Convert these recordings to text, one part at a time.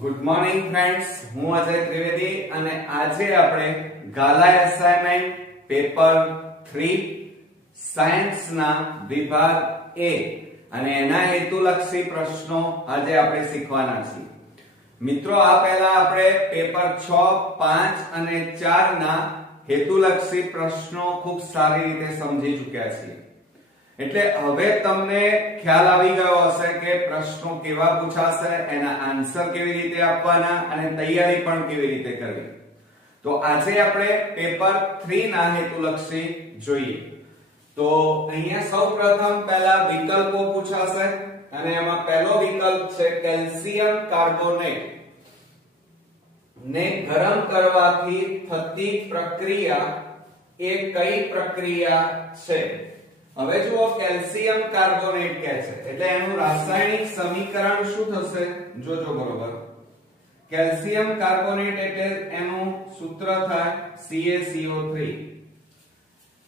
Good morning friends, હું અજય ત્રિવેદી અને આજે આપણે ગાલા એસાઇનમેન્ટ પેપર 3 સાયન્સ ના વિભાગ A અને એના હેતુલક્ષી પ્રશ્નો આજે આપણે શીખવાના છીએ. મિત્રો, આ પહેલા આપણે પેપર 6, 5 અને 4 ના હેતુલક્ષી પ્રશ્નો ખૂબ સારી રીતે સમજી ચૂક્યા છીએ. એટલે હવે તમને ખ્યાલ આવી ગયો હશે કે પ્રશ્નો કેવા પૂછાશે, એના આન્સર કેવી રીતે આપવાના અને તૈયારી પણ કેવી રીતે કરવી. તો આજે આપણે પેપર 3 ના હેતુલક્ષી જોઈએ. તો અહીંયા સૌપ્રથમ પહેલા વિકલ્પો પૂછાશે અને એમાં પહેલો વિકલ્પ છે કેલ્શિયમ કાર્બોનેટ ને ગરમ કરવાથી થતી પ્રક્રિયા એ કઈ પ્રક્રિયા છે? હવે જુઓ, કેલ્શિયમ કાર્બોનેટ કહે છે એટલે એનું રાસાયણિક સમીકરણ શું થશે? જોજો બરોબર. કેલ્શિયમ કાર્બોનેટ એટલે એનું સૂત્ર થાય CaCO3.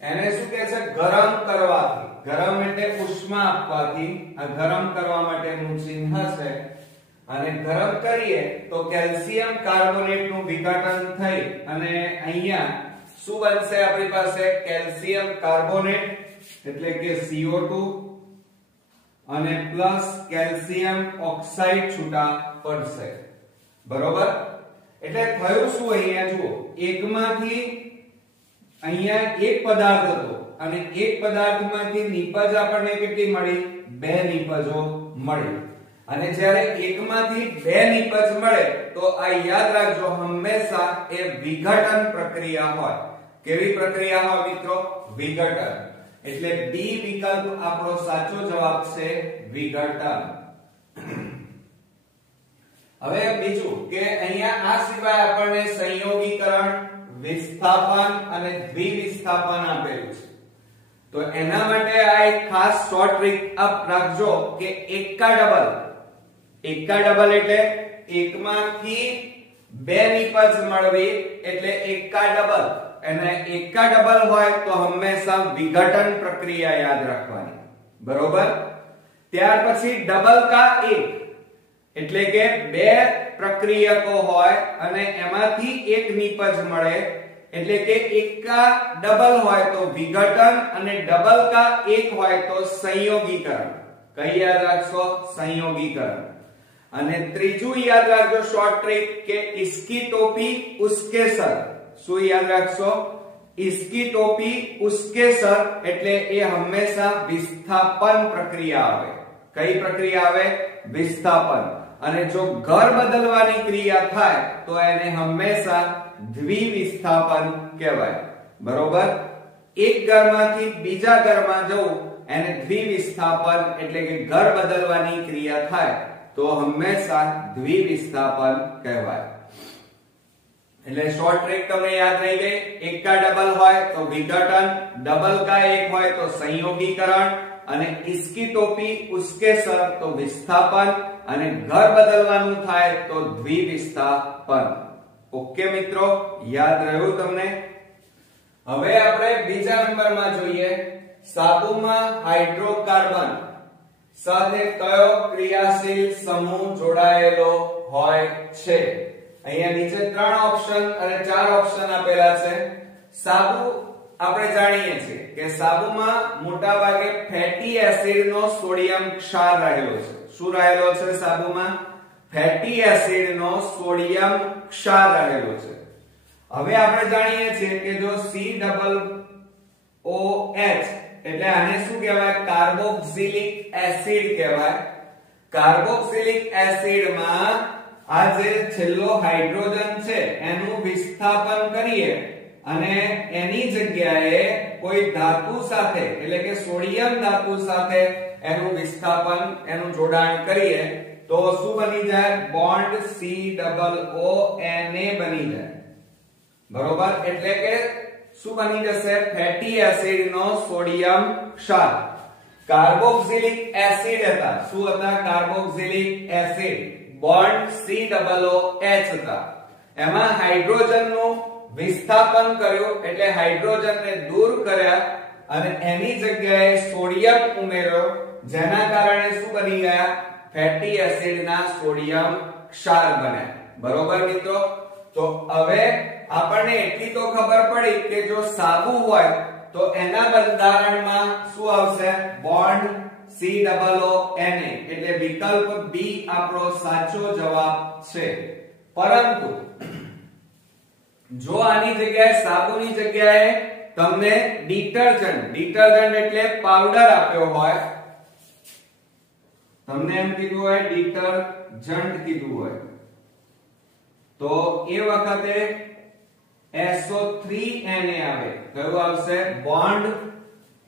એને શું કહે છે? ગરમ કરવાથી. ગરમ એટલે ઉષ્મા આપવાથી. આ ગરમ કરવા માટેનું ચિહ્ન છે અને ગરમ કરીએ તો કેલ્શિયમ કાર્બોનેટ નું વિઘટન થઈ અને અહીંયા શું બનશે? આપણી પાસે કેલ્શિયમ કાર્બોનેટ એટલે કે CO2 અને પ્લસ કેલ્શિયમ ઓક્સાઇડ છૂટા પડશે. બરોબર? એટલે થયું શું? અહીંયા જુઓ, એકમાંથી અહીંયા એક પદાર્થ હતો અને એક પદાર્થમાંથી નિપજ આપણને કેટલી મળી? 2 નિપજો મળી. અને જ્યારે એકમાંથી 2 નિપજ મળે તો આ યાદ રાખજો, હંમેશા એ વિઘટન પ્રક્રિયા હોય. કેવી પ્રક્રિયા હોય મિત્રો? વિઘટન. એટલે બી વિકલ્પ આપણો સાચો જવાબ છે, વિઘટન. હવે બીજું કે અહીંયા આ સિવાય આપણને સંયોગીકરણ, વિસ્થાપન અને દ્વિવિસ્થાપન આપેલું છે. તો એના માટે આ એક ખાસ શોર્ટ ટ્રીક આપ રાખજો કે એકા ડબલ. એકા ડબલ એટલે એકમાંથી 2 નિપજ મળવી એટલે એકા ડબલ. અને એકા ડબલ હોય તો હંમેશા વિઘટન પ્રક્રિયા યાદ રાખવાની. બરોબર? ત્યાર પછી ડબલ કા એક એટલે કે 2 પ્રક્રિયકો હોય અને એમાંથી એક નિપજ મળે એટલે કે એકા ડબલ હોય તો વિઘટન અને ડબલ કા એક હોય તો સંયોગીકરણ. કઈ યાદ રાખશો? સંયોગીકરણ. અને ત્રીજું યાદ રાખજો શોર્ટ ટ્રીક કે ઇસકી ટોપી ઉસકે સર. શું યાદ રાખશો? इसकी टोपी उसके सर એટલે એ હંમેશા વિસ્થાપન પ્રક્રિયા આવે. કઈ પ્રક્રિયા આવે? વિસ્થાપન. અને જો ઘર બદલવાની ક્રિયા થાય તો એને હંમેશા દ્વિવિસ્થાપન કહેવાય. બરોબર? એક ઘરમાંથી બીજા ઘરમાં જવું એને દ્વિવિસ્થાપન એટલે કે ઘર બદલવાની ક્રિયા થાય તો હંમેશા દ્વિવિસ્થાપન કહેવાય. એટલે શોર્ટ ટ્રીક તમને યાદ રહી ગઈ. એકા ડબલ હોય તો વિઘટન, ડબલ કા એક હોય તો સંયોગીકરણ અને ઇસકી ટોપી ઉસકે સર તો વિસ્થાપન અને ઘર બદલવાનું થાય તો દ્વિવિસ્થાપન. ઓકે મિત્રો, યાદ રહ્યું તમને? હવે આપણે બીજા નંબરમાં જોઈએ. સાબુમાં હાઇડ્રોકાર્બન સાથે કયો ક્રિયાશીલ સમૂહ જોડાયેલો હોય છે? અહીંયા નીચે 3 ઓપ્શન અને 4 ઓપ્શન આપેલા છે. સાબુ આપણે જાણીએ છીએ કે સાબુમાં મોટા ભાગે ફેટી એસિડ નો સોડિયમ ક્ષાર રહેલો છે. શું રહેલો છે સાબુમાં? ફેટી એસિડ નો સોડિયમ ક્ષાર રહેલો છે. હવે આપણે જાણીએ છીએ કે જો COOH એટલે આને શું કહેવાય? કાર્બોક્સિલિક એસિડ કહેવાય. કાર્બોક્સિલિક એસિડમાં આ જે છેલ્લો હાઇડ્રોજન છે એનું વિસ્થાપન કરીએ અને એની જગ્યાએ કોઈ ધાતુ સાથે એટલે કે સોડિયમ ધાતુ સાથે એનું વિસ્થાપન, એનું જોડાણ કરીએ તો શું બની જાય? બોન્ડ COONA બની જાય. બરોબર? એટલે કે શું બની જશે? ફેટી એસિડ નો સોડિયમ ક્ષાર. કાર્બોક્સિલિક એસિડ હતા. શું હતા? Carboxylic acid. બોન્ડ COOH હતા. એમાં હાઇડ્રોજન નું વિસ્થાપન કર્યું એટલે હાઇડ્રોજનને દૂર કર્યા અને એની જગ્યાએ સોડિયમ ઉમેર્યો, જેના કારણે શું બની ગયા? ફેટી એસિડ ના સોડિયમ ક્ષાર બને. બરોબર મિત્રો? તો હવે આપણને એટલી તો ખબર પડી કે જો સાબુ હોય તો એના બંધારણમાં શું આવશે? બોન્ડ COO Na, એટલે વિકલ્પ બી આપણો સાચો જવાબ છે. પરંતુ જો આની જગ્યાએ સાબુની જગ્યાએ તમને ડિટર્જન્ટ એટલે પાવડર આપ્યો હોય, તમને એમ કીધું હોય ડિટર્જન્ટ કીધું હોય, તો એ વખતે SO3Na આવે. કયું આવશે? બોન્ડ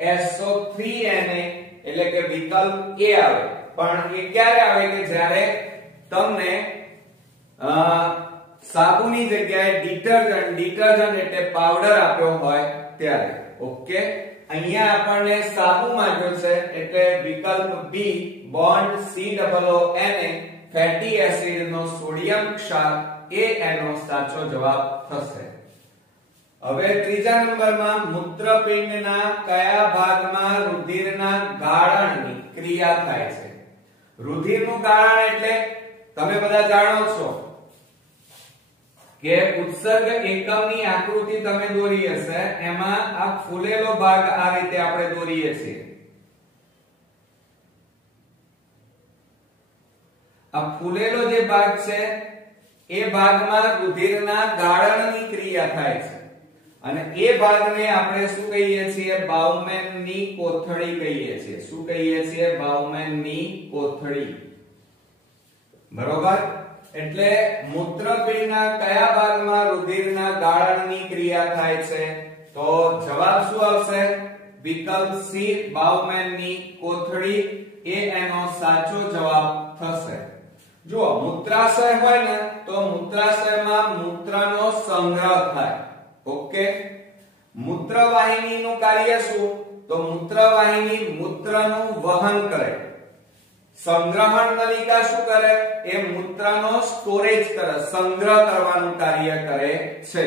SO3Na, એટલે કે વિકલ્પ એ આવે. પણ એ ક્યારે આવે? કે જ્યારે તમને સાબુની જગ્યાએ ડિટર્જન્ટ એટલે પાવડર આપ્યો હોય ત્યારે. ઓકે, અહીંયા આપણને સાબુ માંગ્યો છે એટલે વિકલ્પ બી બોન્ડ COONA ફેટી એસિડ નો સોડિયમ ક્ષાર એ એનો સાચો જવાબ થશે. હવે ત્રીજા નંબરમાં મૂત્રપિંડના કયા ભાગમાં રુધિરના ગાળણની ક્રિયા થાય છે? રુધિરનું ગાળણ એટલે તમે બધા જાણો છો કે ઉત્સર્ગ એકમની આકૃતિ તમે દોરી હશે, એમાં આ ફૂલેલો ભાગ આ રીતે આપણે દોરીએ છીએ. આ ફૂલેલો જે ભાગ છે એ ભાગમાં રુધિરના ગાળણની ક્રિયા થાય છે અને એ ભાગને આપણે શું કહીએ છીએ? બાઉમેનની કોથળી કહીએ છીએ. શું કહીએ છીએ? બાઉમેનની કોથળી. બરોબર? એટલે મૂત્રપિંડના કયા ભાગમાં રુધિરના ગાળણની ક્રિયા થાય છે? તો જવાબ શું આવશે? વિકલ્પ સી બાઉમેનની કોથળી એ એનો સાચો જવાબ થશે. જો મૂત્રાશય હોય ને તો મૂત્રાશયમાં મૂત્રનો સંગ્રહ થાય. ઓકે, મૂત્રવાહિનીનું કાર્ય શું? તો મૂત્રવાહિની મૂત્રનું વહન કરે. સંગ્રહણ નલિકા શું કરે? એ મૂત્રનો સ્ટોરેજ કરે, સંગ્રહ કરવાનું કાર્ય કરે છે.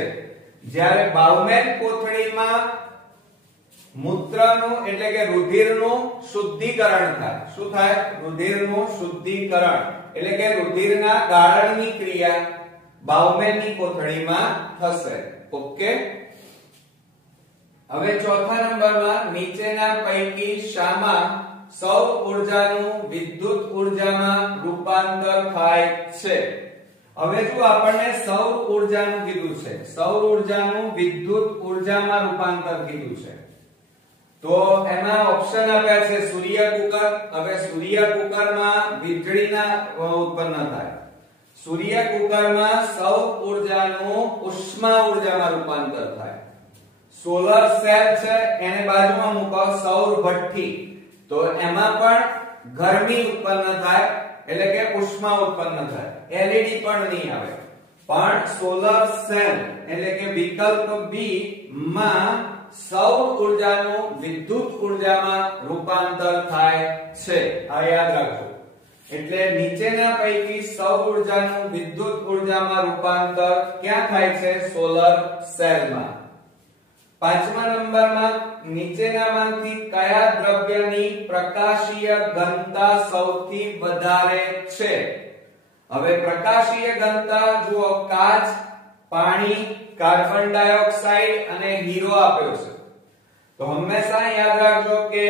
જ્યારે બાઉમેન કોથળીમાં મૂત્રનું એટલે કે રુધિરનું શુદ્ધિકરણ થાય. શું થાય? રુધિરનું શુદ્ધિકરણ એટલે કે રુધિરના ગાળણની ક્રિયા બાઉમેનની કોથળીમાં થશે. ઓકે, હવે ચોથા નંબરમાં નીચેના પૈકી શામાં સૌર ઊર્જાનું વિદ્યુત ઊર્જામાં રૂપાંતર થાય છે? હવે જો આપણને સૌર ઊર્જાનું કીધું છે, સૌર ઊર્જાનું વિદ્યુત ઊર્જામાં રૂપાંતર કીધું છે, તો એમાં ઓપ્શન આપ્યા છે સૂર્ય કુકર. હવે સૂર્ય કુકરમાં વીજળીના ઉત્પન્ન થાય. સૂર્ય કુકરમાં સૌર ઊર્જાનું ઉષ્મા ઊર્જામાં રૂપાંતર થાય. સોલર સેલ છે એને બાજુમાં મૂકો, સૌર ભઠ્ઠી, તો એમાં પણ ગરમી ઉત્પન્ન થાય એટલે કે ઉષ્મા ઉત્પન્ન થાય. એલઈડી પણ નહીં આવે, પણ સોલર સેલ એટલે કે વિકલ્પ બી માં સૌર ઊર્જાનું વિદ્યુત ઊર્જામાં રૂપાંતર થાય છે. આ યાદ રાખજો. એટલે નીચેના પૈકી સૌર ઊર્જાનું વિદ્યુત ઊર્જામાં રૂપાંતર ક્યાં થાય છે? સોલર સેલમાં. પાંચમા નંબરમાં નીચેનામાંથી કયા દ્રવ્યની પ્રકાશીય ઘનતા સૌથી વધારે છે? હવે પ્રકાશીય ઘનતા જુઓ, કાચ, પાણી, કાર્બન ડાયોક્સાઇડ અને હીરો આપ્યો છે. તો હંમેશા યાદ રાખજો કે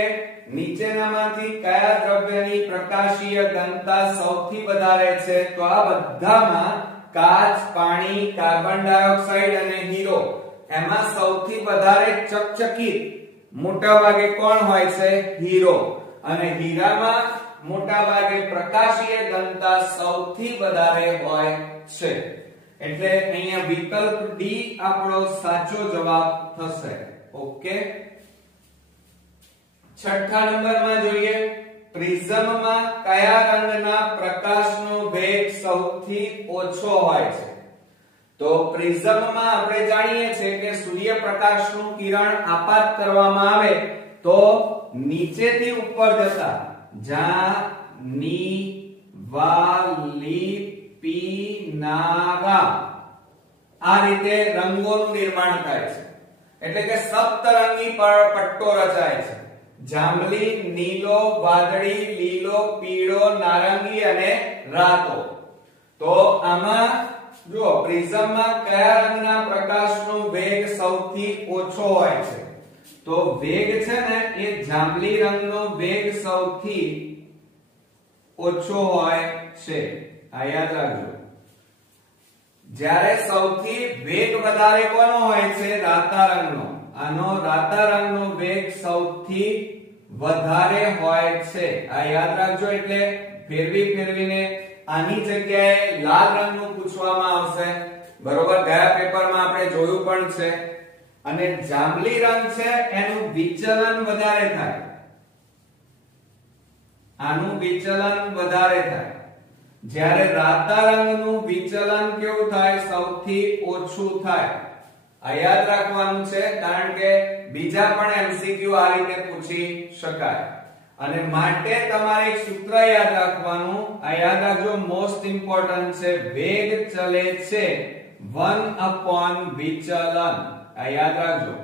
નીચેનામાંથી કયા દ્રવ્યની પ્રકાશીય ઘનતા સૌથી વધારે છે? તો આ બધામાં કાચ, પાણી, કાર્બન ડાયોક્સાઇડ અને હીરો, એમાં સૌથી વધારે ચકચકિત મોટા ભાગે કોણ હોય છે? હીરો. અને હીરામાં મોટા ભાગે પ્રકાશીય ઘનતા સૌથી વધારે હોય છે. એટલે અહીંયા વિકલ્પ ડી આપણો સાચો જવાબ થશે. ઓકે, છઠ્ઠા નંબરમાં જોઈએ, પ્રિઝમમાં કયા રંગના પ્રકાશનો વેગ સૌથી ઓછો હોય છે? તો પ્રિઝમમાં આપણે જાણીએ છીએ કે સૂર્યપ્રકાશનું કિરણ આપાત કરવામાં આવે તો નીચેથી ઉપર જતા જાનિવાલિપીનારા આ રીતે રંગોનું નિર્માણ થાય છે. એટલે કે સપ્તરંગી પટ્ટો રચાય છે. જાંબલી, નીલો, વાદળી, લીલો, પીળો, નારંગી અને રાતો. તો આમાં જો પ્રિઝમમાં કયા રંગના પ્રકાશનો વેગ સૌથી ઓછો હોય છે? તો વેગ છે ને એ જાંબલી રંગનો વેગ સૌથી ઓછો હોય છે. આ યાદ રાખજો. જ્યારે સૌથી વેગ વધારે કોનો હોય છે? રાતા રંગનો. આનો રાતા રંગનો વેગ સૌથી વધારે હોય છે. આ યાદ રાખજો. એટલે ફેરવીને આની જગ્યાએ લાલ રંગનું પૂછવામાં આવશે. બરોબર, ગયા પેપરમાં આપણે જોયું પણ છે. અને જાંબલી રંગ છે એનું વિચલન વધારે થાય. આનું વિચલન વધારે થાય. જ્યારે રાતા રંગનું વિચલન કેવું થાય? સૌથી ઓછું થાય. આ યાદ રાખવાનું છે, કારણ કે બીજા પણ એમસીક્યુ આ રીતે પૂછી શકાય. અને માટે તમારે એક સૂત્ર યાદ રાખવાનું. આ યાદ રાખજો, મોસ્ટ ઇમ્પોર્ટન્ટ છે. વેગ ચલે છે 1 વિચલન. આ યાદ રાખજો.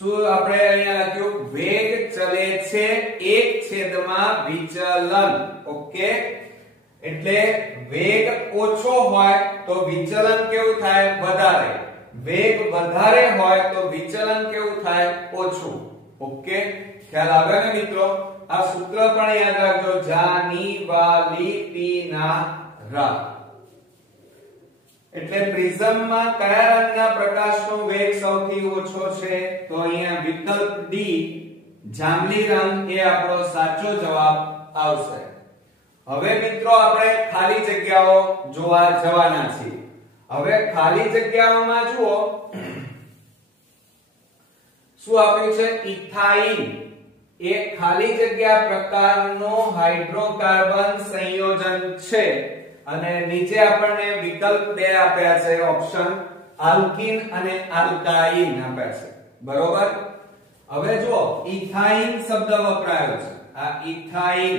શું આપણે અહીંયા લખ્યું? વેગ ચલે છે 1 વિચલન. ઓકે, એટલે વેગ ઓછો હોય તો વિચલન કેવું થાય? વધારે. વેગ વધારે હોય તો વિચલન કેવું થાય? ઓછું. ઓકે, ખ્યાલ આવ્યો ને મિત્રો? આ સૂત્ર પણ યાદ રાખજો. જાની વાલી પીના રા. એટલે પ્રિઝમમાં કયા રંગના પ્રકાશનો વેગ સૌથી ઓછો છે? તો અહીંયા વિકલ્પ ડી જાંબલી રંગ એ આપણો સાચો જવાબ આવશે. હવે મિત્રો આપણે ખાલી જગ્યાઓ જોવા જવાના છીએ. હવે ખાલી જગ્યાઓમાં જુઓ શું આપ્યું છે? ઇથાઇન એ ખાલી જગ્યા પ્રકારનો હાઇડ્રોકાર્બન સંયોજન છે. અને નીચે આપણને વિકલ્પ 2 આપ્યા છે, ઓપ્શન આલ્કીન અને આલ્કાઇન આપ્યા છે. બરોબર, હવે જો ઇથાઇન શબ્દ વપરાયો છે. આ ઇથાઇન,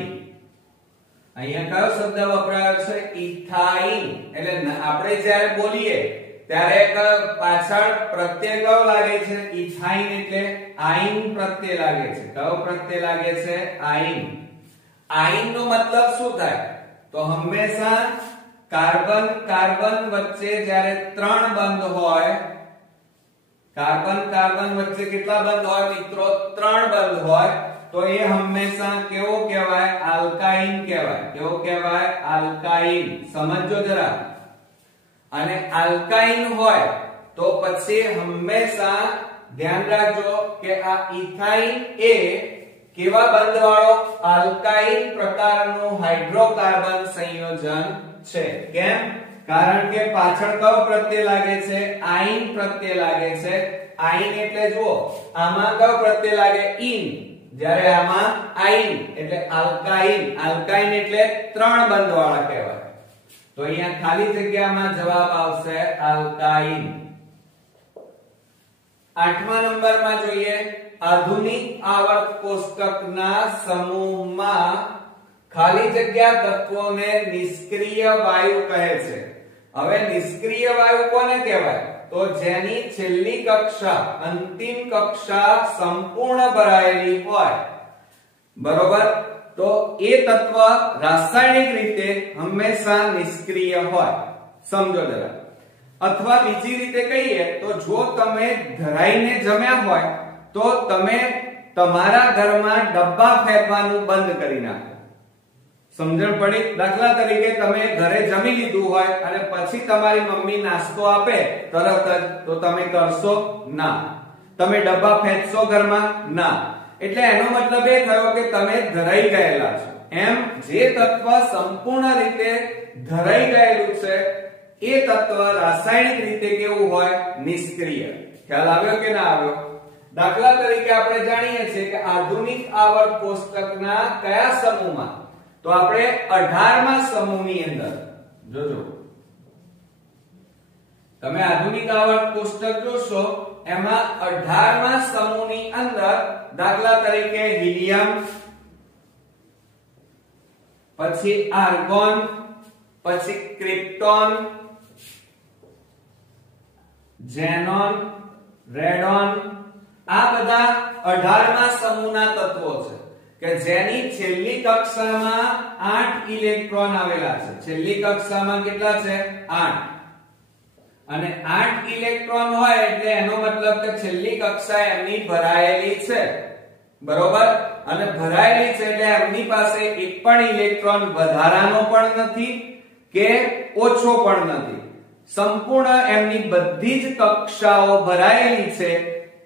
અહીંયા કયો શબ્દ વપરાયો છે? ઇથાઇન. એટલે આપણે જ્યારે બોલીએ ત્યારે પાછળ પ્રત્યય કયો લાગે છે? ઇથાઇન એટલે આઇન પ્રત્યય લાગે છે. કયો પ્રત્યય લાગે છે? આઇન. આઇન નો મતલબ શું થાય? તો હંમેશા કાર્બન કાર્બન વચ્ચે જ્યારે 3 બંધ હોય, કાર્બન કાર્બન વચ્ચે કેટલા બંધ હોય મિત્રો? 3 બંધ હોય તો એ હંમેશા કેવો કહેવાય? આલ્કાઇન કહેવાય. કેવો કહેવાય? આલ્કાઇન. સમજો જરા. અને આલ્કાઇન હોય તો પછી હંમેશા ધ્યાન રાખજો કે આ ઇથાઇન એ કેવા બંધ વાળો? આલ્કાઇન પ્રકારનું હાઇડ્રોકાર્બન સંયોજન છે. કેમ? કારણ કે પાછળ કયો પ્રત્યય લાગે છે? આઇન પ્રત્યય લાગે છે. આઇન એટલે જુઓ, આમાં કયો પ્રત્યય લાગે? ઇન. જ્યારે આમાં આઇન એટલે આલ્કાઇન. આલ્કાઇન એટલે 3 બંધ વાળા કહેવાય. તો અહીંયા ખાલી જગ્યામાં જવાબ આવશે આલ્કાઇન. 8મા નંબરમાં જોઈએ. આધુનિક આવર્ત કોષ્ટકના સમૂહમાં ખાલી જગ્યા તત્વોને નિષ્ક્રિય વાયુ કહે છે. હવે નિષ્ક્રિય વાયુ કોને કહેવાય? તો જેની છેલ્લી કક્ષા, અંતિમ કક્ષા સંપૂર્ણ ભરાયેલી હોય. બરોબર, તો એ તત્વ રાસાયણિક રીતે હંમેશા નિષ્ક્રિય હોય. સમજો જરા. અથવા બીજી રીતે કહીએ તો જો તમે ધરાઈને જમ્યા હોય તો તમે તમારા ઘરમાં ડબ્બા ફેંકવાનું બંધ કરી નાખો. સમજણ પડી? દાખલા તરીકે તમે ઘરે જમી લીધું હોય અને પછી તમારી મમ્મી નાસ્તો આપે તરત જ, તો તમે કરશો ના. તમે ડબ્બા ફેંકશો ઘરમાં? ના. એટલે એનો મતલબ એ થયો કે તમે ધરાઈ ગયેલા છો. એમ જે તત્વ સંપૂર્ણ રીતે ધરાઈ ગયેલું છે એ તત્વ રાસાયણિક રીતે કેવું હોય? નિષ્ક્રિય. ખ્યાલ આવ્યો કે ના આવ્યો? દાખલા તરીકે આપણે જાણીએ છીએ કે આધુનિક આવર્ત કોષ્ટકના કયા સમૂહમાં? તો આપણે 18મા સમૂહની અંદર જોજો. તમે આધુનિક આવર્ત કોષ્ટક જોશો એમાં 18મા સમૂહની અંદર દાખલા તરીકે હિલિયમ, પછી આર્ગોન, પછી ક્રિપ્ટોન, ઝેનોન, રેડોન, આ બધા 18મા સમૂહના તત્વો છે કે જેની છેલ્લી કક્ષામાં 8 ઇલેક્ટ્રોન આવેલા છે. છેલ્લી કક્ષામાં કેટલા છે? 8. અને 8 ઇલેક્ટ્રોન હોય એટલે એનો મતલબ કે છેલ્લી કક્ષા એમની ભરાયેલી છે. બરોબર? અને ભરાયેલી છે એટલે એમની પાસે એક પણ ઇલેક્ટ્રોન વધારાનો પણ નથી કે ઓછો પણ નથી. સંપૂર્ણ એમની બધી જ કક્ષાઓ ભરાયેલી છે.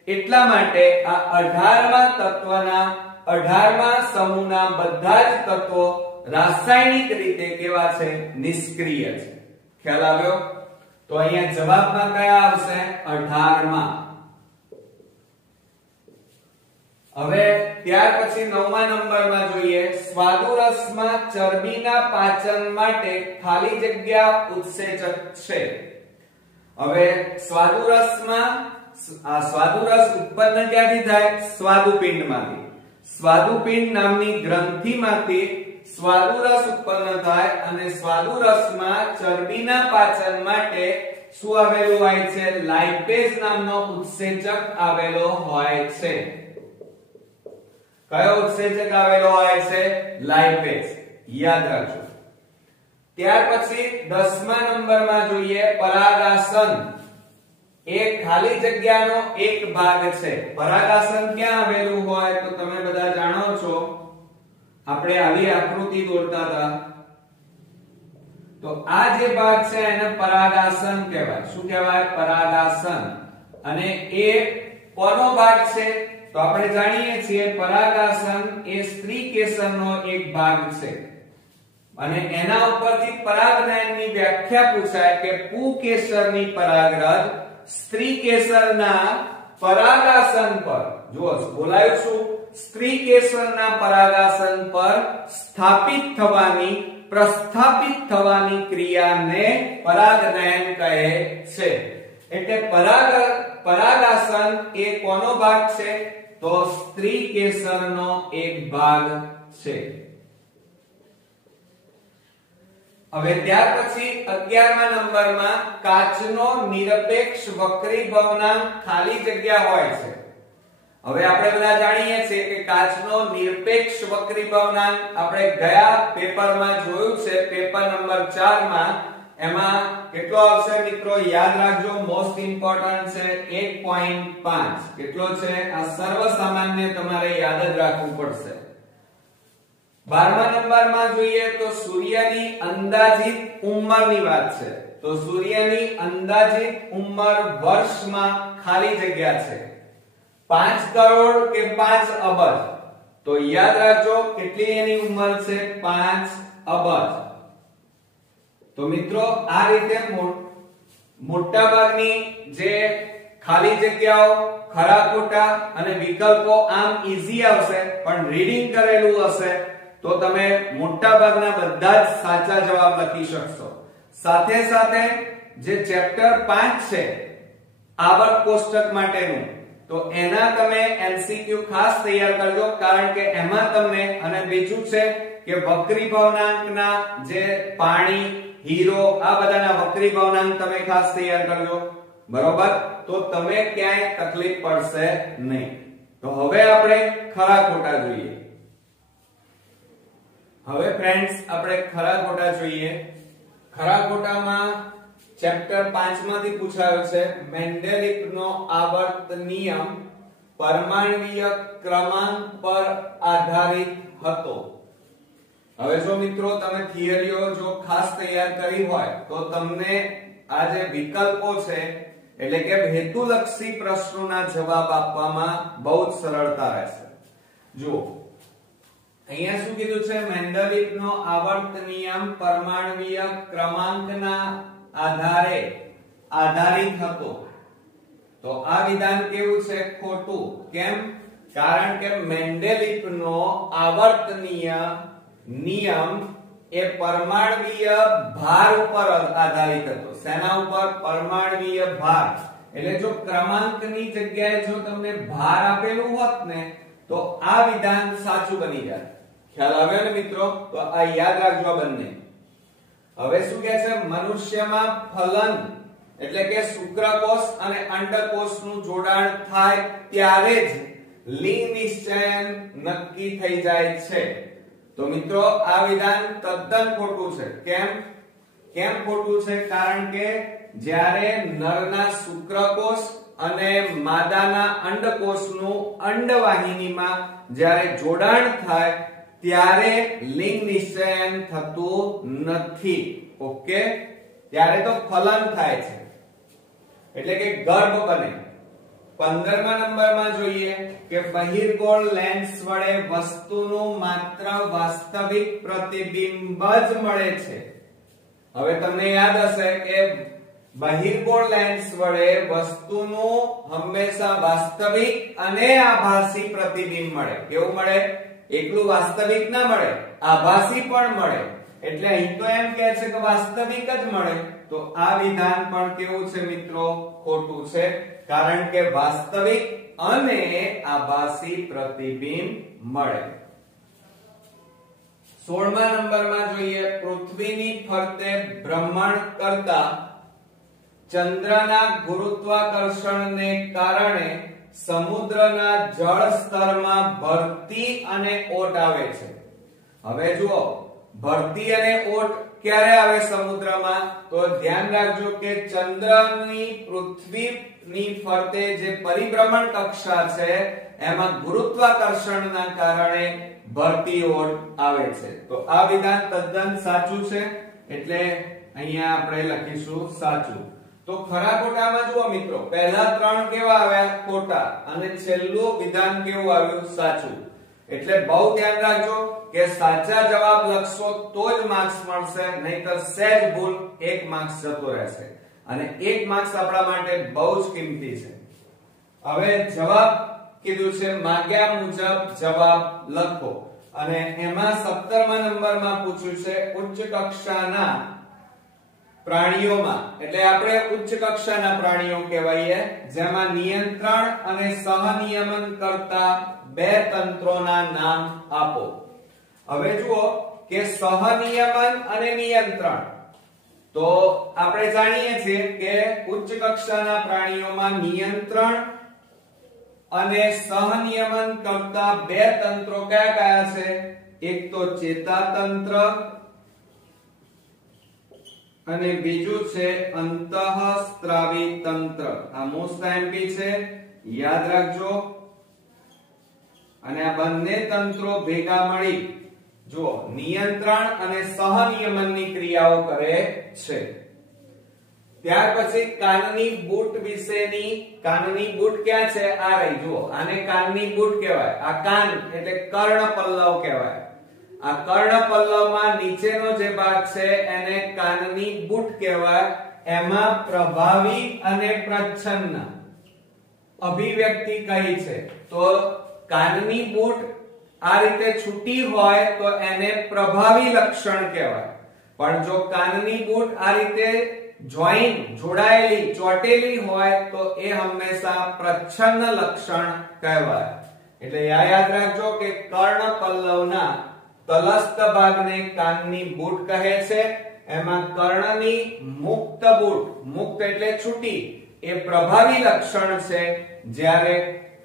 એટલા માટે આ 18મા તત્વના 18મા સમૂહના બધા જ તત્વો રાસાયણિક રીતે કેવા છે? નિષ્ક્રિય છે. ખ્યાલ આવ્યો? તો અહીંયા જવાબમાં કયા આવશે? 18મા. હવે ત્યાર પછી 9મા નંબરમાં જોઈએ, સ્વાદુરસમાં ચરબીના પાચન માટે ખાલી જગ્યા ઉત્સેચક છે. હવે સ્વાદુરસમાં સ્વાદુરસ ઉત્પન્ન ક્યાંથી થાય? સ્વાદુપિંડમાંથી. સ્વાદુપિંડ નામની ગ્રંથિમાંથી સ્વાદુરસ ઉત્પન્ન થાય અને સ્વાદુરસમાં ચરબીના પાચન માટે શું આવેલું હોય છે? લાઇપેઝ નામનો ઉત્સેચક આવેલો હોય છે. કયો ઉત્સેચક આવેલો હોય છે? લાઇપેઝ. યાદ રાખજો. ત્યાર પછી 10મા નંબરમાં જોઈએ, પરાગાસન એ ખાલી જગ્યાનો એક ભાગ છે. પરાગાસન ક્યાં આવેલું હોય? તો તમે બધા જાણો છો, આપણે આવી આકૃતિ દોરતા હતા. તો આ જે ભાગ છે એને પરાગાસન કહેવાય. શું કહેવાય? પરાગાસન. અને એ કોનો ભાગ છે? તો આપણે જાણીએ છીએ પરાગાસન એ સ્ત્રી કેસરનો એક ભાગ છે. અને એના ઉપરથી પરાગનયનની વ્યાખ્યા પૂછાય કે પુકેસરની પરાગરજ સ્ત્રી કેસરના પરાગાસન પર, જુઓ બોલાયું શું? સ્ત્રી કેસરના પરાગાસન પર સ્થાપિત થવાની, પ્રસ્થાપિત થવાની ક્રિયાને પરાગનયન કહે છે. એટલે પરાગાસન એ કોનો ભાગ છે? તો સ્ત્રી કેસરનો એક ભાગ છે. હવે ત્યાર પછી 11મા નંબરમાં કાચનો નિરપેક્ષ વક્રીભવનાંક ખાલી જગ્યા હોય છે. હવે આપણે બધા જાણીએ છીએ કે કાચનો નિરપેક્ષ વક્રીભવનાંક આપણે ગયા પેપરમાં જોયું છે, પેપર નંબર 4 માં. એમાં કેટલો આવશે મિત્રો? યાદ રાખજો, મોસ્ટ ઇમ્પોર્ટન્ટ છે 1.5. કેટલો છે? આ સર્વસામાન્ય તમારે યાદ જ રાખવું પડશે. 12મા નંબરમાં જોઈએ તો સૂર્યની અંદાજિત ઉંમરની વાત છે. તો સૂર્યની અંદાજિત ઉંમર વર્ષમાં ખાલી જગ્યા છે 5 કરોડ કે 5 અબજ. તો યાદ રાખજો કેટલી એની ઉંમર છે? 5 અબજ. તો મિત્રો આ રીતે મોટા ભાગની જે ખાલી જગ્યાઓ, ખરા ખોટા અને વિકલ્પો આમ ઈઝી આવશે, પણ રીડિંગ કરેલું હશે તો તમે મોટા ભાગના બધા જ સાચા જવાબ લખી શકશો. સાથે સાથે જે ચેપ્ટર 5 છે આવર્ત કોષ્ટક માટેનું, તો એના તમે MCQ ખાસ તૈયાર કરજો, કારણ કે એમાં તમને, અને બીજું છે કે વક્રીભવનાંકના જે પાણી, હીરો, આ બધાના વક્રીભવનાંક તમે ખાસ તૈયાર કરજો. બરોબર? તો તમે ક્યાંય તકલીફ પડશે નહીં. તો હવે આપણે ખરા ખોટા જોઈએ. હવે ફ્રેન્ડ્સ આપણે ખરા ખોટા જોઈએ. ખરા ખોટામાં ચેપ્ટર 5 માંથી પૂછાયો છે, મેન્ડેલિફનો આવર્ત નિયમ પરમાણ્વીય ક્રમાંક પર આધારિત હતો. હવે જો મિત્રો તમે થિયરીઓ જો ખાસ તૈયાર કરી હોય તો તમને આ જે વિકલ્પો છે એટલે કે હેતુલક્ષી પ્રશ્નોના જવાબ આપવામાં બહુ જ સરળતા રહેશે. જુઓ અહીંયા શું કીધું છે? મેન્ડેલિફનો આવર્ત નિયમ પરમાણ્વીય ક્રમાંકના આધારે આધારિત હતો. તો આ વિધાન કેવું છે? ખોટું. કેમ? કારણ કે મેન્ડેલિફનો આવર્ત નિયમ એ પરમાણ્વીય ભાર ઉપર આધારિત હતો. શેના ઉપર? પરમાણ્વીય ભાર. એટલે જો ક્રમાંકની જગ્યાએ જો તમને ભાર આપેલું હોત ને તો આ વિધાન સાચું બની જાય. ખ્યાલ આવ્યો ને મિત્રો? તો આ યાદ રાખજો બંને. હવે શું કહે છે? મનુષ્યમાં ફલન એટલે કે શુક્રકોષ અને અંડકોષનું જોડાણ થાય ત્યારે જ લિંગ નિશ્ચયન નક્કી થઈ જાય છે. તો મિત્રો આ વિધાન તદ્દન ખોટું છે. કેમ ખોટું છે? કારણ કે જ્યારે નરના શુક્રકોષ અને માદાના અંડકોષનું અંડવાહિનીમાં જ્યારે જોડાણ થાય ત્યારે લિંગ નિશ્ચયન થતું નથી. ઓકે, ત્યારે તો ફલન થાય છે, એટલે કે ગર્ભ બને. 15મા નંબરમાં જોઈએ કે બહિર્ગોળ લેન્સ વડે વસ્તુનું માત્ર વાસ્તવિક પ્રતિબિંબ જ મળે છે. હવે તમને યાદ હશે કે બહિર્ગોળ લેન્સ વડે વસ્તુનું હંમેશા વાસ્તવિક અને આભાસી પ્રતિબિંબ મળે. કેવું મળે? એકલું વાસ્તવિક ના મળે, આભાસી પણ મળે. એટલે અહીં તો એમ કહે છે કે વાસ્તવિક જ મળે. તો આ વિધાન પણ કેવું છે મિત્રો? ખોટું છે. કારણ કે વાસ્તવિક અને આભાસી પ્રતિબિંબ મળે. 16મા નંબરમાં જોઈએ પૃથ્વીની ફરતે ભ્રમણ કરતા ચંદ્રના ગુરુત્વાકર્ષણને કારણે સમુદ્રના જળ સ્તરમાં ભરતી અને ઓટ આવે છે. હવે જુઓ, ભરતી અને ઓટ ક્યારે આવે સમુદ્રમાં? તો ધ્યાન રાખજો કે ચંદ્રની પૃથ્વીની ફરતે જે પરિભ્રમણ કક્ષા છે એમાં ગુરુત્વાકર્ષણના કારણે ભરતી ઓટ આવે છે. તો આ વિધાન તદ્દન સાચું છે, એટલે અહીંયા આપણે લખીશું સાચું. તો ખરા ખોટામાં જુઓ મિત્રો, પહેલા 3 કેવા આવ્યા? ખોટા. અને છેલ્લું વિધાન કેવું આવ્યું? સાચું. એટલે બહુ ધ્યાન રાખજો કે સાચા જવાબ લખશો તો જ માર્ક્સ મળશે, નહીતર સહેજ ભૂલ 1 માર્ક્સ જતો રહેશે. અને 1 માર્ક્સ આપણા માટે બહુ જ કિંમતી છે. હવે જવાબ કીધું છે માંગ્યા મુજબ જવાબ લખો. અને એમાં 17મા નંબરમાં પૂછ્યું છે ઉચ્ચ કક્ષાના પ્રાણીઓમાં, એટલે આપણે ઉચ્ચ કક્ષાના પ્રાણીઓ કહેવાય જેમાં નિયંત્રણ અને સહનિયમન કરતા 2 તંત્રોના નામ આપો. હવે જુઓ કે સહનિયમન અને નિયંત્રણ, તો આપણે જાણીએ છીએ કે ઉચ્ચ કક્ષાના પ્રાણીઓમાં નિયંત્રણ અને સહનિયમન કરતા 2 તંત્રો કયા કયા છે? એક તો ચેતાતંત્ર અને બીજું છે અંતઃસ્ત્રાવી તંત્ર. આ મોસ્ટ એમપી છે, યાદ રાખજો. અને આ બંને તંત્રો ભેગા મળી જુઓ નિયંત્રણ અને સહનિયમનની ક્રિયાઓ કરે છે. ત્યાર પછી કાનની બૂટ વિશેની, કાનની બૂટ ક્યાં છે? આ રહી જુઓ, આને કાનની બૂટ કહેવાય. આ કાન એટલે કર્ણપલ્લવ કહેવાય. આ કર્ણપલ્લવમાં નીચેનો જે ભાગ છે એને કાનની બૂટ કહેવાય. એમાં પ્રભાવી અને પ્રચ્છન્ન અભિવ્યક્તિ કઈ છે? તો કાનની બૂટ આ રીતે છૂટી હોય તો એને પ્રભાવી લક્ષણ કહેવાય. પણ જો કાનની બૂટ આ રીતે જોડાયેલી, ચોટેલી હોય તો એ હંમેશા પ્રચ્છન્ન લક્ષણ કહેવાય. એટલે યાદ રાખજો કે કર્ણપલ્લવના તલસ્થ ભાગને કાનની બૂટ કહે છે. એમાં કર્ણની મુક્ત બૂટ, મુક્ત એટલે છૂટી, એ પ્રભાવી લક્ષણ છે. જ્યારે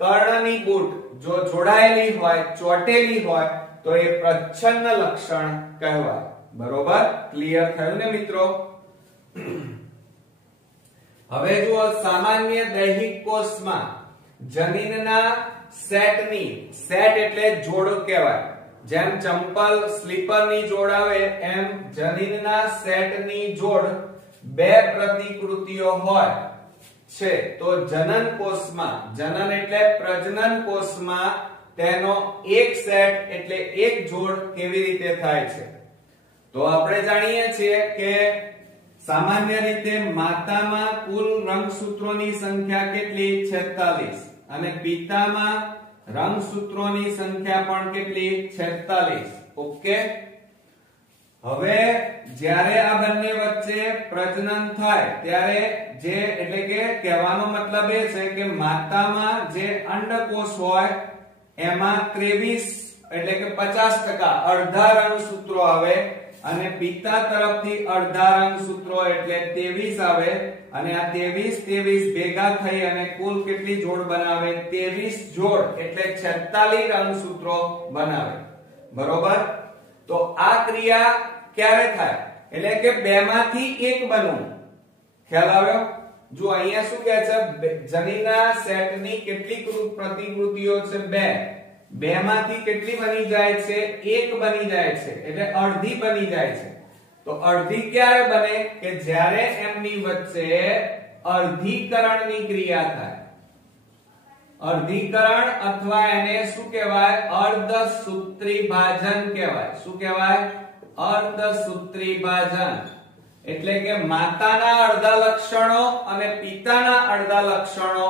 કર્ણની બૂટ જો જોડાયેલી હોય, ચોટેલી હોય તો એ પ્રચ્છન્ન લક્ષણ કહેવાય. બરોબર? ક્લિયર થયું ને મિત્રો? હવે જુઓ સામાન્ય દૈહિક કોષમાં જનીનના સેટની, સેટ એટલે જોડ કહેવાય. જેમ ચંપલ સ્લીપરની જોડ આવે એમ જનીનના સેટની જોડ 2 પ્રતિકૃતિઓ હોય છે. તો જનન કોષમાં, જનન એટલે પ્રજનન કોષમાં તેનો એક સેટ એટલે એક જોડ કેવી રીતે થાય છે? તો આપણે જાણીએ છીએ કે સામાન્ય રીતે માતામાં કુલ રંગસૂત્રોની સંખ્યા કેટલી? 46. અને પિતામાં રંગસૂત્રોની સંખ્યા પણ કેટલી? 46. ઓકે. હવે જ્યારે આ બંને વચ્ચે પ્રજનન થાય ત્યારે જે, એટલે કે કહેવાનો મતલબ એ છે કે માતામાં જે અંડકોષ હોય એમાં 23 એટલે કે 50% અડધા રંગસૂત્રો આવે અને પિતા તરફથી અડધા રંગસૂત્રો એટલે 23 આવે અને આ 23 ભેગા થઈ અને કુલ કેટલી જોડ બનાવે 23 જોડ એટલે 46 રંગસૂત્રો બનાવે બરોબર તો આ ક્રિયા ક્યારે થાય એટલે કે બે માંથી એક બનવું ખ્યાલ આવ્યો જો અહીંયા શું કહે છે જનીના સેટની કેટલી પ્રતિકૃતિઓ છે બે માંથી કેટલી બની જાય છે એક બની જાય છે એટલે અડધી બની જાય છે તો અડધી ક્યારે બને કે જ્યારે એમની વચ્ચે અર્ધીકરણની ક્રિયા થાય અર્ધીકરણ અથવા એને શું કહેવાય અર્ધસૂત્રી ભાજન કહેવાય શું કહેવાય અર્ધસૂત્રી ભાજન એટલે કે માતાના અડધા લક્ષણો અને પિતાના અડધા લક્ષણો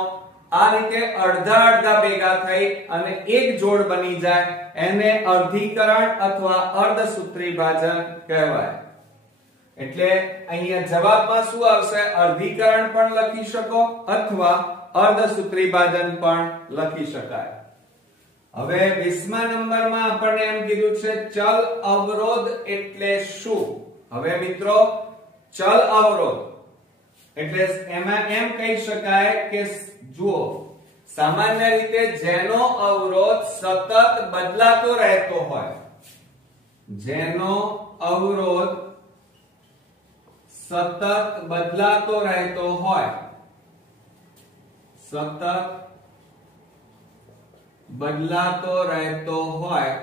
આ રીતે અડધા અડધા ભેગા થઈ અને એક જોડ બની જાય એને અર્ધીકરણ અથવા અર્ધસૂત્રી ભાજન કહેવાય એટલે અહીંયા જવાબમાં શું આવશે અર્ધીકરણ પણ લખી શકો અથવા અર્ધસૂત્રી ભાજન પણ લખી શકાય હવે 20મા નંબરમાં આપણને એમ કીધું છે ચલ અવરોધ એટલે શું હવે મિત્રો ચલ અવરોધ એટલે એમાં એમ કહી શકાય કે જુઓ સામાન્ય રીતે જેનો અવરોધ સતત બદલાતો રહેતો હોય જેનો અવરોધ સતત બદલાતો રહેતો હોય સતત બદલાતો રહેતો હોય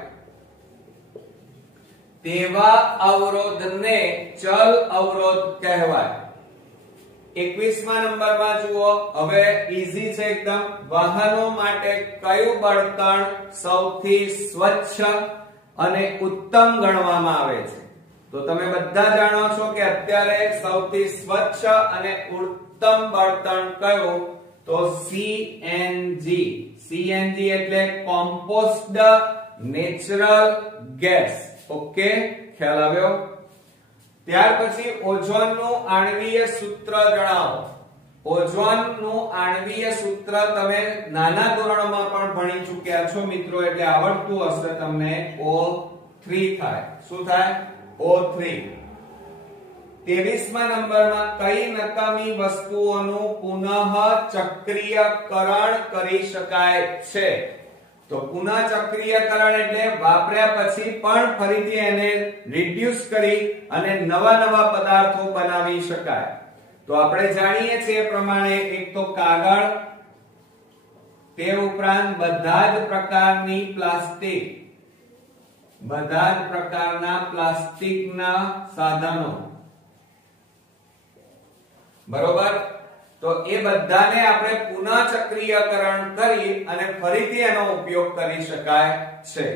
તેવા અવરોધને ચલ અવરોધ કહેવાય 21મા નંબરમાં જુઓ હવે ઈઝી છે એકદમ વાહનો માટે કયું બળતણ સૌથી સ્વચ્છ અને ઉત્તમ ગણવામાં આવે છે તો તમે બધા જાણો છો કે અત્યારે સૌથી સ્વચ્છ અને ઉત્તમ બળતણ કયું તો CNG એટલે કોમ્પોસ્ટ નેચરલ ગેસ ઓકે ખ્યાલ આવ્યો ત્યાર પછી ઓઝોનનું આણ્વીય સૂત્ર જણાવો ઓઝોનનું આણ્વીય સૂત્ર તમે નાના ધોરણમાં પણ ભણી ચૂક્યા છો મિત્રો એટલે આવડતું હશે તમને O3 થાય શું થાય O3 23મા નંબરમાં કઈ નકામી વસ્તુઓનું પુનઃ ચક્રીયકરણ કરી શકાય છે તો પુનઃ ચક્રીયકરણ એટલે વાપર્યા પછી પણ ફરીથી એને રિડ્યુસ કરી અને નવા પદાર્થો બનાવી શકાય તો આપણે જાણીએ છીએ પ્રમાણે એક તો કાગળ તે ઉપરાંત બધા જ પ્રકારની પ્લાસ્ટિકના સાધનો બરોબર તો એ બધાને આપણે પુનઃ ચક્રીયકરણ કરી અને ફરીથી એનો ઉપયોગ કરી શકાય છે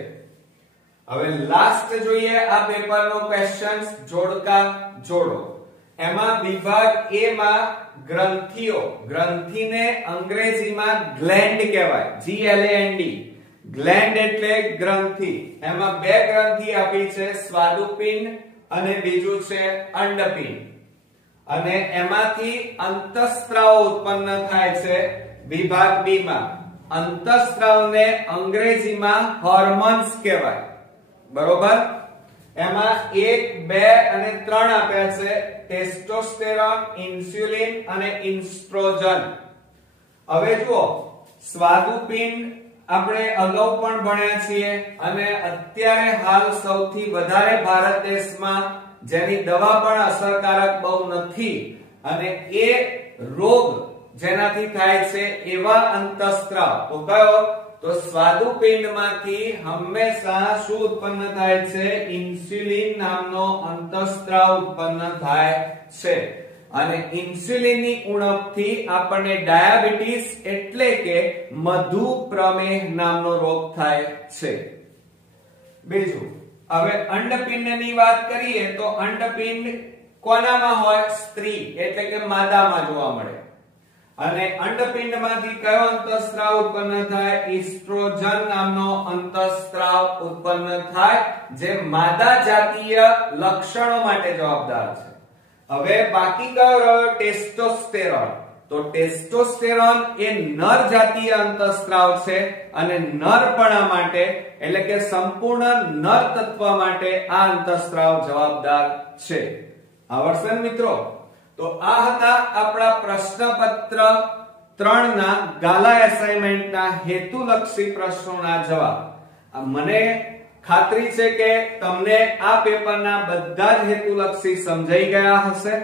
હવે લાસ્ટ જોઈએ આ પેપરનો ક્વેશ્ચન્સ જોડકા જોડો એમાં વિભાગ A માં ગ્રંથિઓ ગ્રંથિને અંગ્રેજીમાં ગ્લેન્ડ કહેવાય GLAND ગ્લેન્ડ એટલે ગ્રંથિ એમાં બે ગ્રંથિ આપી છે સ્વાદુપિંડ અને બીજું છે અંડપિંડ અને એમાંથી અંતઃસ્ત્રાવ ઉત્પન્ન થાય છે વિભાગ B માં અંતઃસ્ત્રાવને અંગ્રેજીમાં હોર્મોન્સ કહેવાય બરોબર એમાં 1 2 અને 3 આપ્યા છે ટેસ્ટોસ્ટેરોન ઇન્સ્યુલિન અને ઇન્સ્ટ્રોજન હવે જુઓ સ્વાદુપિંડ આપણે અગાઉ પણ ભણ્યા છીએ અને અત્યારે હાલ સૌથી વધારે ભારત દેશમાં જેની દવા પણ અસરકારક બહુ નથી અને એ રોગ જેનાથી થાય છે એવા અંતઃસ્ત્રાવ તો કયો તો સ્વાદુપિંડમાંથી હંમેશા શું ઉત્પન્ન થાય છે ઇન્સ્યુલિન નામનો અંતઃસ્ત્રાવ ઉત્પન્ન થાય છે અને ઇન્સ્યુલિનની ઉણપથી આપણને ડાયાબિટીસ એટલે કે મધુપ્રમેહ નામનો રોગ થાય છે બીજું હવે અંડપિંડની વાત કરીએ તો અંડપિંડ કોનામાં હોય સ્ત્રી એટલે કે માદામાં જોવા મળે અને અંડપિંડમાંથી કયો અંતઃસ્ત્રાવ ઉત્પન્ન થાય ઇસ્ટ્રોજન નામનો અંતઃસ્ત્રાવ ઉત્પન્ન થાય જે માદા જાતીય લક્ષણો માટે જવાબદાર છે હવે બાકી કયો રહ્યો ટેસ્ટોસ્ટેરોન તો ટેસ્ટોસ્ટેરોન એ નર જાતીય અંતઃસ્ત્રાવ છે અને નરપણા માટે એટલે કે સંપૂર્ણ નર તત્વ માટે આ અંતઃસ્ત્રાવ જવાબદાર છે. આવડશે ને મિત્રો? તો આ હતા આપણા પ્રશ્નપત્ર 3 ના ગાલા એસાઇનમેન્ટના હેતુલક્ષી પ્રશ્નોના જવાબ. મને ખાતરી છે કે તમને આ પેપરના બધા જ હેતુલક્ષી સમજાઈ ગયા હશે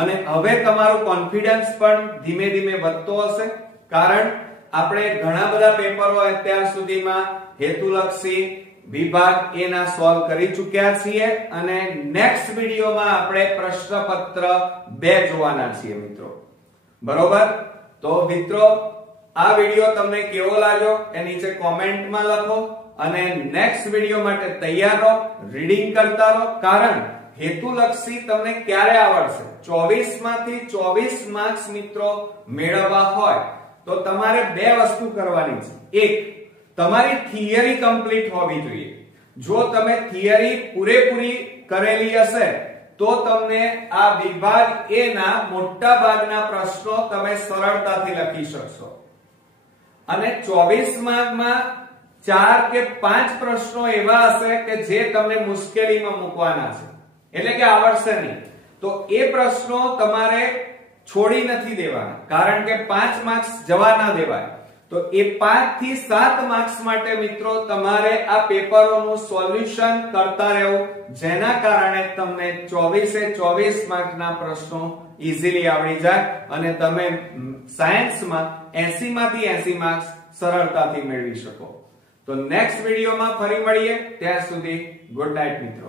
અને હવે તમારું કોન્ફિડન્સ પણ ધીમે ધીમે વધતો હશે, કારણ આપણે ઘણા બધા પેપરો અત્યાર સુધીમાં હેતુલક્ષી વિભાગ A ના સોલ્વ કરી ચૂક્યા છીએ અને નેક્સ્ટ વિડિયોમાં આપણે પ્રશ્નપત્ર 2 જોવાના છીએ મિત્રો. બરોબર? તો મિત્રો આ વિડિયો તમને કેવો લાગ્યો એ નીચે કોમેન્ટમાં લખો અને નેક્સ્ટ વિડિયો માટે તૈયાર રહો, રીડિંગ કરતા રહો, કારણ હેતુલક્ષી તમને ક્યારે આવડશે? 24 માંથી 24 માર્ક્સ મિત્રો મેળવવા હોય તો તમારે બે વસ્તુ કરવાની છે. એક, તમારી થિયરી કમ્પ્લીટ હોવી જોઈએ. જો તમે થિયરી પૂરેપૂરી કરેલી હશે તો તમને આ વિભાગ A ના મોટા ભાગના પ્રશ્નો તમે સરળતાથી લખી શકશો. અને 24 માર્કમાં 4 કે 5 પ્રશ્નો એવા હશે કે જે તમને મુશ્કેલીમાં મૂકવાના છે, એટલે કે આવડશે નહીં. તો એ પ્રશ્નો તમારે છોડી નથી દેવાના, કારણ કે 5 માર્ક્સ જવા ના દેવાય. તો એ 5 થી 7 માર્ક્સ માટે મિત્રો તમારે આ પેપરોનું સોલ્યુશન કરતા રહેવું, જેના કારણે તમને 24 માર્કના પ્રશ્નો ઈઝીલી આવડી જાય અને તમે સાયન્સમાં 80 માંથી 80 માર્ક્સ સરળતાથી મેળવી શકો. તો નેક્સ્ટ વિડિયોમાં ફરી મળીએ. ત્યાં સુધી ગુડ નાઇટ મિત્રો.